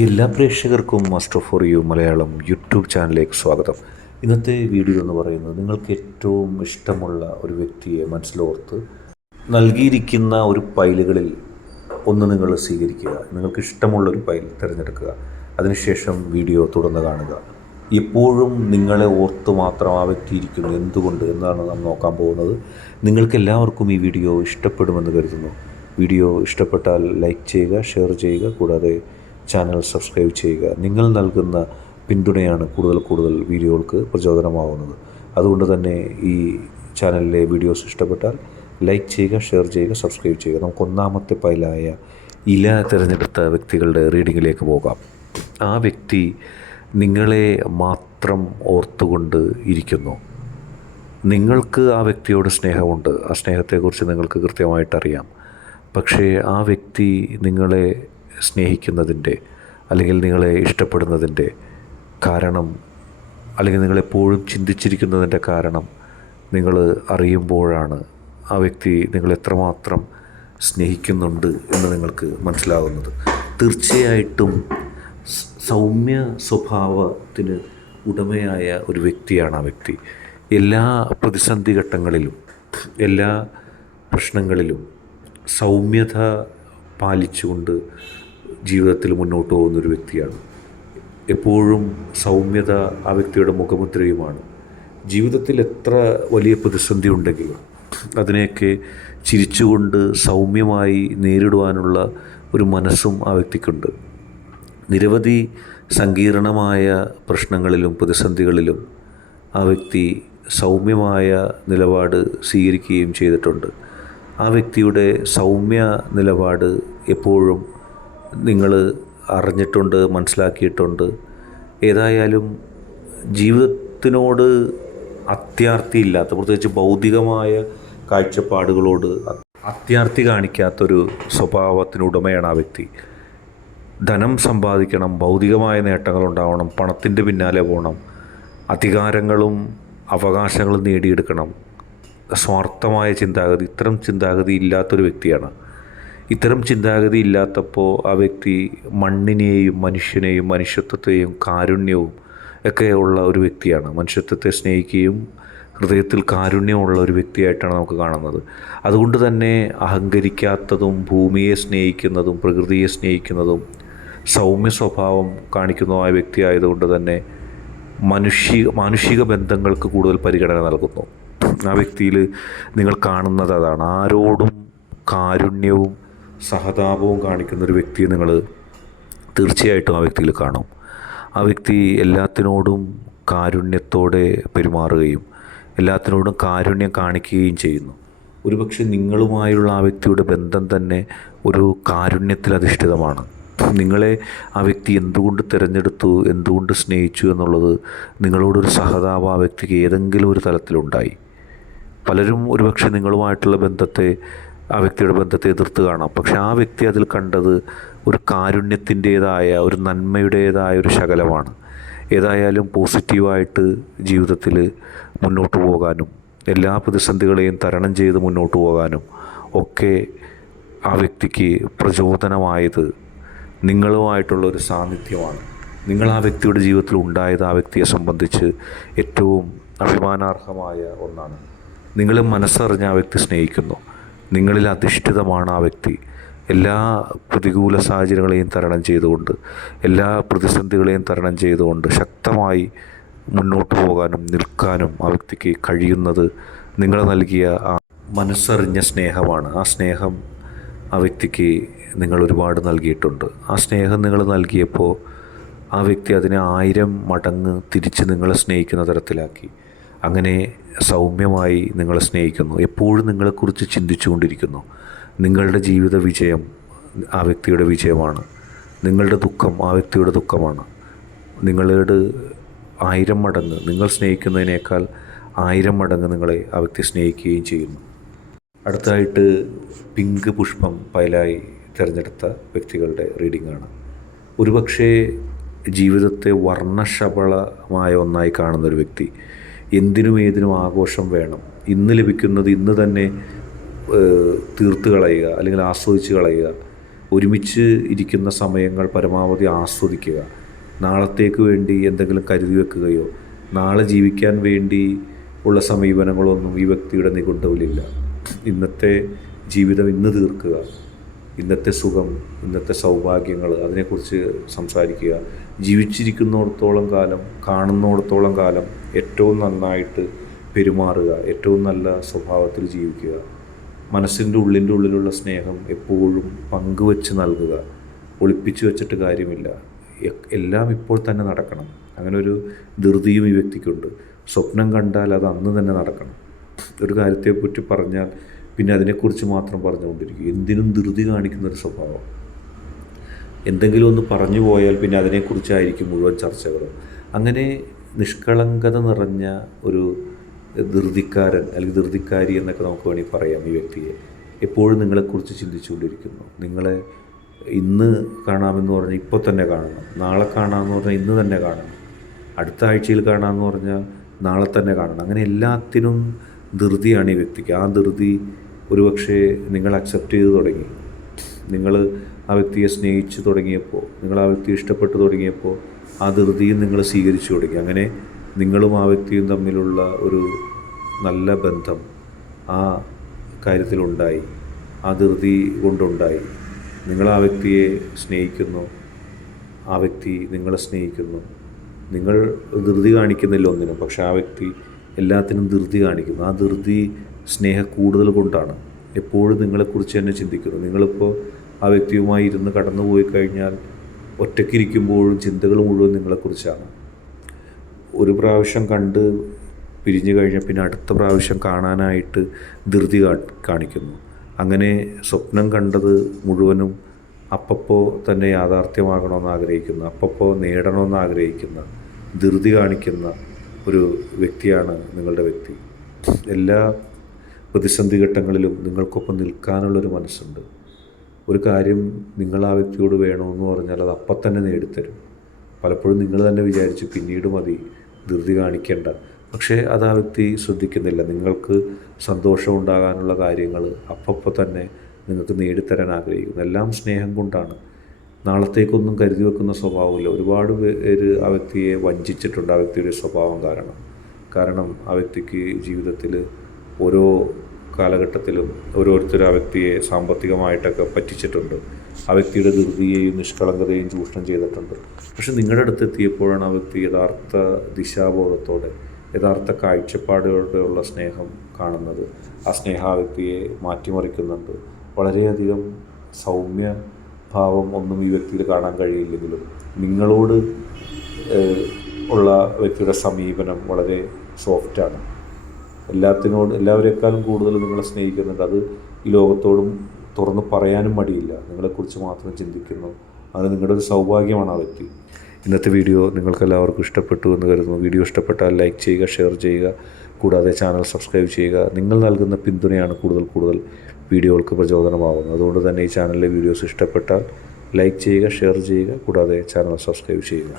എല്ലാ പ്രേക്ഷകർക്കും master for you Malayalam YouTube ചാനലിലേക്ക് സ്വാഗതം. ഇന്നത്തെ വീഡിയോ എന്ന് പറയുന്നത് നിങ്ങൾക്ക് ഏറ്റവും ഇഷ്ടമുള്ള ഒരു വ്യക്തിയെ മനസ്സിലോർത്ത് നൽകിയിരിക്കുന്ന ഒരു ഫയലുകളിൽ ഒന്ന് നിങ്ങൾ സ്വീകരിക്കുക. നിങ്ങൾക്ക് ഇഷ്ടമുള്ള ഒരു ഫയൽ തിരഞ്ഞെടുക്കുക. അതിനുശേഷം വീഡിയോ തുടർന്ന് കാണുക. എപ്പോഴും നിങ്ങളെ ഓർത്ത് മാത്രം ആ വ്യക്തി ഇരിക്കുന്നു. എന്തുകൊണ്ട് എന്നാണ് നാം നോക്കാൻ പോകുന്നത്. നിങ്ങൾക്ക് എല്ലാവർക്കും ഈ വീഡിയോ ഇഷ്ടപ്പെടുമെന്ന് കരുതുന്നു. വീഡിയോ ഇഷ്ടപ്പെട്ടാൽ ലൈക്ക് ചെയ്യുക ഷെയർ ചെയ്യുക. കൂടാതെ ചാനൽ സബ്സ്ക്രൈബ് ചെയ്യുക. നിങ്ങൾ നൽകുന്ന പിന്തുണയാണ് കൂടുതൽ കൂടുതൽ വീഡിയോകൾക്ക് പ്രചോദനമാവുന്നത്. അതുകൊണ്ട് തന്നെ ഈ ചാനലിലെ വീഡിയോസ് ഇഷ്ടപ്പെട്ടാൽ ലൈക്ക് ചെയ്യുക ഷെയർ ചെയ്യുക സബ്സ്ക്രൈബ് ചെയ്യുക. നമുക്ക് ഒന്നാമത്തെ പൈലായ ഇല തിരഞ്ഞെടുത്ത വ്യക്തികളുടെ റീഡിങ്ങിലേക്ക് പോകാം. ആ വ്യക്തി നിങ്ങളെ മാത്രം ഓർത്തുകൊണ്ട് ഇരിക്കുന്നു. നിങ്ങൾക്ക് ആ വ്യക്തിയോട് സ്നേഹമുണ്ട്. ആ സ്നേഹത്തെക്കുറിച്ച് നിങ്ങൾക്ക് കൃത്യമായിട്ടറിയാം. പക്ഷേ ആ വ്യക്തി നിങ്ങളെ സ്നേഹിക്കുന്നതിന്റെ അല്ലെങ്കിൽ നിങ്ങളെ ഇഷ്ടപ്പെടുന്നതിന്റെ കാരണം അല്ലെങ്കിൽ നിങ്ങളെപ്പോഴും ചിന്തിച്ചിരിക്കുന്നതിന്റെ കാരണം നിങ്ങൾ അറിയുമ്പോഴാണ് ആ വ്യക്തി നിങ്ങൾ എത്രമാത്രം സ്നേഹിക്കുന്നുണ്ട് എന്ന് നിങ്ങൾക്ക് മനസ്സിലാകുന്നത് തീർച്ചയായിട്ടും സൗമ്യ സ്വഭാവത്തിന് ഉടമയായ ഒരു വ്യക്തിയാണ് ആ വ്യക്തി. എല്ലാ പ്രതിസന്ധി ഘട്ടങ്ങളിലും എല്ലാ പ്രശ്നങ്ങളിലും സൗമ്യത പാലിച്ചുകൊണ്ട് ജീവിതത്തിൽ മുന്നോട്ട് പോകുന്നൊരു വ്യക്തിയാണ്. എപ്പോഴും സൗമ്യത ആ വ്യക്തിയുടെ മുഖമുദ്രയുമാണ്. ജീവിതത്തിൽ എത്ര വലിയ പ്രതിസന്ധി ഉണ്ടെങ്കിലും അതിനെയൊക്കെ ചിരിച്ചുകൊണ്ട് സൗമ്യമായി നേരിടുവാനുള്ള ഒരു മനസ്സും ആ വ്യക്തിക്കുണ്ട്. നിരവധി സങ്കീർണമായ പ്രശ്നങ്ങളിലും പ്രതിസന്ധികളിലും ആ വ്യക്തി സൗമ്യമായ നിലപാട് സ്വീകരിക്കുകയും ചെയ്തിട്ടുണ്ട്. ആ വ്യക്തിയുടെ സൗമ്യ നിലപാട് എപ്പോഴും നിങ്ങൾ അറിഞ്ഞിട്ടുണ്ട് മനസ്സിലാക്കിയിട്ടുണ്ട്. ഏതായാലും ജീവിതത്തിനോട് അത്യാർത്തിയില്ലാത്ത പ്രത്യേകിച്ച് ഭൗതികമായ കാഴ്ചപ്പാടുകളോട് അത്യാർത്തി കാണിക്കാത്തൊരു സ്വഭാവത്തിനുടമയാണ് ആ വ്യക്തി. ധനം സമ്പാദിക്കണം ഭൗതികമായ നേട്ടങ്ങൾ ഉണ്ടാവണം പണത്തിന്റെ പിന്നാലെ പോകണം അധികാരങ്ങളും അവകാശങ്ങളും നേടിയെടുക്കണം. സ്വാർത്ഥമായ ചിന്താഗതി ഇത്തരം ചിന്താഗതി ഇല്ലാത്തൊരു വ്യക്തിയാണ്. ഇത്തരം ചിന്താഗതി ഇല്ലാത്തപ്പോൾ ആ വ്യക്തി മണ്ണിനെയും മനുഷ്യനെയും മനുഷ്യത്വത്തെയും കാരുണ്യവും ഒക്കെ ഉള്ള ഒരു വ്യക്തിയാണ്. മനുഷ്യത്വത്തെ സ്നേഹിക്കുകയും ഹൃദയത്തിൽ കാരുണ്യമുള്ള ഒരു വ്യക്തിയായിട്ടാണ് നമുക്ക് കാണുന്നത്. അതുകൊണ്ട് തന്നെ അഹങ്കരിക്കാത്തതും ഭൂമിയെ സ്നേഹിക്കുന്നതും പ്രകൃതിയെ സ്നേഹിക്കുന്നതും സൗമ്യ സ്വഭാവം കാണിക്കുന്നതുമായ വ്യക്തി ആയതുകൊണ്ട് തന്നെ മനുഷ്യ മാനുഷിക ബന്ധങ്ങൾക്ക് കൂടുതൽ പരിഗണന നൽകുന്നു. ആ വ്യക്തിയിൽ നിങ്ങൾ കാണുന്നത് അതാണ്. ആരോടും കാരുണ്യവും സഹതാപവും കാണിക്കുന്ന ഒരു വ്യക്തിയെ നിങ്ങൾ തീർച്ചയായിട്ടും ആ വ്യക്തിയിൽ കാണും. ആ വ്യക്തി എല്ലാത്തിനോടും കാരുണ്യത്തോടെ പെരുമാറുകയും എല്ലാത്തിനോടും കാരുണ്യം കാണിക്കുകയും ചെയ്യുന്നു. ഒരുപക്ഷെ നിങ്ങളുമായുള്ള ആ വ്യക്തിയുടെ ബന്ധം തന്നെ ഒരു കാരുണ്യത്തിൽ അധിഷ്ഠിതമാണ്. നിങ്ങളെ ആ വ്യക്തി എന്തുകൊണ്ട് തിരഞ്ഞെടുത്തു എന്തുകൊണ്ട് സ്നേഹിച്ചു എന്നുള്ളത് നിങ്ങളോടൊരു സഹതാപം ആ വ്യക്തിക്ക് ഏതെങ്കിലും ഒരു തലത്തിലുണ്ടായി. പലരും ഒരുപക്ഷെ നിങ്ങളുമായിട്ടുള്ള ബന്ധത്തെ ആ വ്യക്തിയുടെ ബന്ധത്തെ എതിർത്ത് കാണാം. പക്ഷെ ആ വ്യക്തി അതിൽ കണ്ടത് ഒരു കാരുണ്യത്തിന്റേതായ ഒരു നന്മയുടേതായ ഒരു ശകലമാണ്. ഏതായാലും പോസിറ്റീവായിട്ട് ജീവിതത്തിൽ മുന്നോട്ട് പോകാനും എല്ലാ പ്രതിസന്ധികളെയും തരണം ചെയ്ത് മുന്നോട്ട് പോകാനും ഒക്കെ ആ വ്യക്തിക്ക് പ്രചോദനമായത് നിങ്ങളുമായിട്ടുള്ളൊരു സാന്നിധ്യമാണ്. നിങ്ങൾ ആ വ്യക്തിയുടെ ജീവിതത്തിൽ ഉണ്ടായത് ആ വ്യക്തിയെ സംബന്ധിച്ച് ഏറ്റവും അഭിമാനാർഹമായ ഒന്നാണ്. നിങ്ങൾ മനസ്സറിഞ്ഞ് ആ വ്യക്തി സ്നേഹിക്കുന്നു. നിങ്ങളിൽ അധിഷ്ഠിതമാണ് ആ വ്യക്തി. എല്ലാ പ്രതികൂല സാഹചര്യങ്ങളെയും തരണം ചെയ്തുകൊണ്ട് എല്ലാ പ്രതിസന്ധികളെയും തരണം ചെയ്തുകൊണ്ട് ശക്തമായി മുന്നോട്ട് പോകാനും നിൽക്കാനും ആ വ്യക്തിക്ക് കഴിയുന്നത് നിങ്ങൾ നൽകിയ ആ മനസ്സറിഞ്ഞ സ്നേഹമാണ്. ആ സ്നേഹം ആ വ്യക്തിക്ക് നിങ്ങൾ ഒരുപാട് നൽകിയിട്ടുണ്ട്. ആ സ്നേഹം നിങ്ങൾ നൽകിയപ്പോൾ ആ വ്യക്തി അതിനെ ആയിരം മടങ്ങ് തിരിച്ച് നിങ്ങളെ സ്നേഹിക്കുന്ന തരത്തിലാക്കി. അങ്ങനെ സൗമ്യമായി നിങ്ങളെ സ്നേഹിക്കുന്നു. എപ്പോഴും നിങ്ങളെക്കുറിച്ച് ചിന്തിച്ചുകൊണ്ടിരിക്കുന്നു. നിങ്ങളുടെ ജീവിത വിജയം ആ വ്യക്തിയുടെ വിജയമാണ്. നിങ്ങളുടെ ദുഃഖം ആ വ്യക്തിയുടെ ദുഃഖമാണ്. നിങ്ങളോട് ആയിരം മടങ്ങ് നിങ്ങൾ സ്നേഹിക്കുന്നതിനേക്കാൾ ആയിരം മടങ്ങ് നിങ്ങളെ ആ വ്യക്തി സ്നേഹിക്കുകയും ചെയ്യുന്നു. അടുത്തതായിട്ട് പിങ്ക് പുഷ്പം പൈലായി തിരഞ്ഞെടുത്ത വ്യക്തികളുടെ റീഡിംഗ് ആണ് ഒരുപക്ഷേ ജീവിതത്തെ വർണശബളമായ ഒന്നായി കാണുന്നൊരു വ്യക്തി എന്തിനും ഏതിനും ആഘോഷം വേണം. ഇന്ന് ലഭിക്കുന്നത് ഇന്ന് തന്നെ തീർത്ത് കളയുക അല്ലെങ്കിൽ ആസ്വദിച്ച് കളയുക. ഒരുമിച്ച് ഇരിക്കുന്ന സമയങ്ങൾ പരമാവധി ആസ്വദിക്കുക. നാളത്തേക്ക് വേണ്ടി എന്തെങ്കിലും കരുതി വെക്കുകയോ നാളെ ജീവിക്കാൻ വേണ്ടി ഉള്ള സമീപനങ്ങളൊന്നും ഈ വ്യക്തിയുടെ നിഘണ്ടുവിലില്ല ഇന്നത്തെ ജീവിതം ഇന്ന് തീർക്കുക. ഇന്നത്തെ സുഖം ഇന്നത്തെ സൗഭാഗ്യങ്ങൾ അതിനെക്കുറിച്ച് സംസാരിക്കുക. ജീവിച്ചിരിക്കുന്നിടത്തോളം കാലം കാണുന്നിടത്തോളം കാലം ഏറ്റവും നന്നായിട്ട് പെരുമാറുക ഏറ്റവും നല്ല സ്വഭാവത്തിൽ ജീവിക്കുക. മനസ്സിന്റെ ഉള്ളിന്റെ ഉള്ളിലുള്ള സ്നേഹം എപ്പോഴും പങ്കുവെച്ച് നൽകുക. ഒളിപ്പിച്ചു വെച്ചിട്ട് കാര്യമില്ല. എല്ലാം ഇപ്പോൾ തന്നെ നടക്കണം. അങ്ങനെ ഒരു ധൃതിയും ഈ വ്യക്തിക്കുണ്ട്. സ്വപ്നം കണ്ടാൽ അത് അന്ന് തന്നെ നടക്കണം. ഒരു കാര്യത്തെപ്പറ്റി പറഞ്ഞാൽ പിന്നെ അതിനെക്കുറിച്ച് മാത്രം പറഞ്ഞുകൊണ്ടിരിക്കും എന്തിനും ധൃതി കാണിക്കുന്ന ഒരു സ്വഭാവം. എന്തെങ്കിലും ഒന്ന് പറഞ്ഞു പോയാൽ പിന്നെ അതിനെക്കുറിച്ചായിരിക്കും മുഴുവൻ ചർച്ചകളും. അങ്ങനെ നിഷ്കളങ്കത നിറഞ്ഞ ഒരു ധൃതിക്കാരൻ അല്ലെങ്കിൽ ധൃതിക്കാരി എന്നൊക്കെ നമുക്ക് വേണമെങ്കിൽ പറയാം ഈ വ്യക്തിയെ. എപ്പോഴും നിങ്ങളെക്കുറിച്ച് ചിന്തിച്ചുകൊണ്ടിരിക്കുന്നു. നിങ്ങളെ ഇന്ന് കാണാമെന്ന് പറഞ്ഞാൽ ഇപ്പോൾ തന്നെ കാണണം. നാളെ കാണാമെന്ന് പറഞ്ഞാൽ ഇന്ന് തന്നെ കാണണം. അടുത്ത ആഴ്ചയിൽ കാണാമെന്ന് പറഞ്ഞാൽ നാളെ തന്നെ കാണണം. അങ്ങനെ എല്ലാത്തിനും ധൃതിയാണ് ഈ വ്യക്തിക്ക്. ആ ധൃതി ഒരുപക്ഷെ നിങ്ങൾ അക്സെപ്റ്റ് ചെയ്ത് തുടങ്ങി. നിങ്ങൾ ആ വ്യക്തിയെ സ്നേഹിച്ചു തുടങ്ങിയപ്പോൾ നിങ്ങൾ ആ വ്യക്തിയെ ഇഷ്ടപ്പെട്ടു തുടങ്ങിയപ്പോൾ ആ ധൃതിയും നിങ്ങൾ സ്വീകരിച്ചു തുടങ്ങി. അങ്ങനെ നിങ്ങളും ആ വ്യക്തിയും തമ്മിലുള്ള ഒരു നല്ല ബന്ധം ആ കാര്യത്തിലുണ്ടായി. ആ ധൃതി കൊണ്ടുണ്ടായി. നിങ്ങൾ ആ വ്യക്തിയെ സ്നേഹിക്കുന്നു. ആ വ്യക്തി നിങ്ങളെ സ്നേഹിക്കുന്നു. നിങ്ങൾ ധൃതി കാണിക്കുന്നില്ല ഒന്നിനും. പക്ഷേ ആ വ്യക്തി എല്ലാത്തിനും ധൃതി കാണിക്കുന്നു. ആ ധൃതി സ്നേഹ കൂടുതൽ കൊണ്ടാണ്. എപ്പോഴും നിങ്ങളെക്കുറിച്ച് തന്നെ ചിന്തിക്കുന്നു. നിങ്ങളിപ്പോൾ ആ വ്യക്തിയുമായി ഇരുന്ന് കടന്നു പോയി കഴിഞ്ഞാൽ ഒറ്റയ്ക്കിരിക്കുമ്പോഴും ചിന്തകൾ മുഴുവൻ നിങ്ങളെക്കുറിച്ചാണ്. ഒരു പ്രാവശ്യം കണ്ട് പിരിഞ്ഞു കഴിഞ്ഞാൽ പിന്നെ അടുത്ത പ്രാവശ്യം കാണാനായിട്ട് ധൃതി കാണിക്കുന്നു. അങ്ങനെ സ്വപ്നം കണ്ടത് മുഴുവനും അപ്പപ്പോൾ തന്നെ യാഥാർത്ഥ്യമാകണമെന്ന് ആഗ്രഹിക്കുന്ന അപ്പപ്പോൾ നേടണമെന്ന് ആഗ്രഹിക്കുന്ന ധൃതി കാണിക്കുന്ന ഒരു വ്യക്തിയാണ് നിങ്ങളുടെ വ്യക്തി. എല്ലാ പ്രതിസന്ധി ഘട്ടങ്ങളിലും നിങ്ങൾക്കൊപ്പം നിൽക്കാനുള്ളൊരു മനസ്സുണ്ട്. ഒരു കാര്യം നിങ്ങൾ ആ വ്യക്തിയോട് വേണമെന്ന് പറഞ്ഞാൽ അത് അപ്പം തന്നെ നേടിത്തരും. പലപ്പോഴും നിങ്ങൾ തന്നെ വിചാരിച്ച് പിന്നീട് മതി ധൃതി കാണിക്കേണ്ട. പക്ഷേ അത് ആ വ്യക്തി ശ്രദ്ധിക്കുന്നില്ല. നിങ്ങൾക്ക് സന്തോഷം ഉണ്ടാകാനുള്ള കാര്യങ്ങൾ അപ്പപ്പോൾ തന്നെ നിങ്ങൾക്ക് നേടിത്തരാൻ ആഗ്രഹിക്കുന്നു. എല്ലാം സ്നേഹം കൊണ്ടാണ്. നാളത്തേക്കൊന്നും കരുതി വെക്കുന്ന സ്വഭാവമില്ല. ഒരുപാട് പേര് ആ വ്യക്തിയെ വഞ്ചിച്ചിട്ടുണ്ട്. ആ വ്യക്തിയുടെ സ്വഭാവം കാരണം. കാരണം ആ വ്യക്തിക്ക് ജീവിതത്തിൽ ഓരോ കാലഘട്ടത്തിലും ഓരോരുത്തർ ആ വ്യക്തിയെ സാമ്പത്തികമായിട്ടൊക്കെ പറ്റിച്ചിട്ടുണ്ട്. ആ വ്യക്തിയുടെ ധൃതിയെയും നിഷ്കളങ്കതയും ചൂഷണം ചെയ്തിട്ടുണ്ട്. പക്ഷെ നിങ്ങളുടെ അടുത്ത് എത്തിയപ്പോഴാണ് ആ വ്യക്തി യഥാർത്ഥ ദിശാബോധത്തോടെ യഥാർത്ഥ കാഴ്ചപ്പാടുകളുടെയുള്ള സ്നേഹം കാണുന്നത്. ആ സ്നേഹ വ്യക്തിയെ മാറ്റിമറിക്കുന്നുണ്ട്. വളരെയധികം സൗമ്യ ഭാവം ഒന്നും ഈ വ്യക്തിയിൽ കാണാൻ കഴിയില്ലെങ്കിലും നിങ്ങളോട് ഉള്ള വ്യക്തിയുടെ സമീപനം വളരെ സോഫ്റ്റാണ് എല്ലാത്തിനോട് എല്ലാവരെക്കാളും കൂടുതൽ നിങ്ങളെ സ്നേഹിക്കുന്നുണ്ട്. അത് ഈ ലോകത്തോടും തുറന്ന് പറയാനും മടിയില്ല. നിങ്ങളെക്കുറിച്ച് മാത്രം ചിന്തിക്കുന്നു. അത് നിങ്ങളുടെ ഒരു സൗഭാഗ്യമാണ് ആ വ്യക്തി. ഇന്നത്തെ വീഡിയോ നിങ്ങൾക്ക് എല്ലാവർക്കും ഇഷ്ടപ്പെട്ടു എന്ന് കരുതുന്നു. വീഡിയോ ഇഷ്ടപ്പെട്ടാൽ ലൈക്ക് ചെയ്യുക ഷെയർ ചെയ്യുക. കൂടാതെ ചാനൽ സബ്സ്ക്രൈബ് ചെയ്യുക. നിങ്ങൾ നൽകുന്ന പിന്തുണയാണ് കൂടുതൽ കൂടുതൽ. വീഡിയോകൾക്ക് പ്രചോദനമാകുന്നു അതുകൊണ്ട് തന്നെ ഈ ചാനലിലെ വീഡിയോസ് ഇഷ്ടപ്പെട്ടാൽ ലൈക്ക് ചെയ്യുക ഷെയർ ചെയ്യുക കൂടാതെ ചാനൽ സബ്സ്ക്രൈബ് ചെയ്യുക.